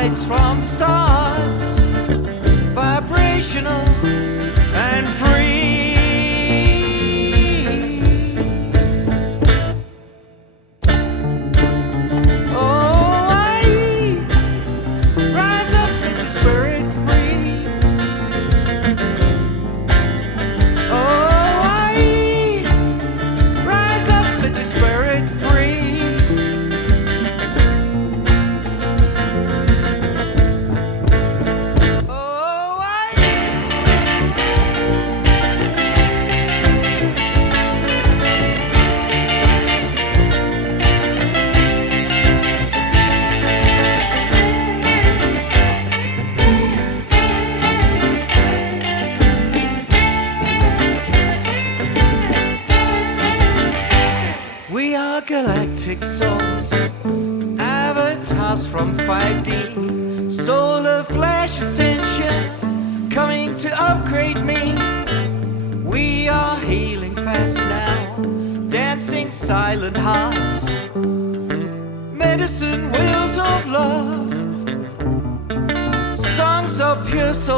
lights from the stars, vibrational and free. Oh, I rise up, set your spirit free. Oh, I rise up, set your spirit free. We are galactic souls, avatars from 5D, solar flash ascension, coming to upgrade me. We are healing fast now, dancing silent hearts, medicine wheels of love, songs of pure soul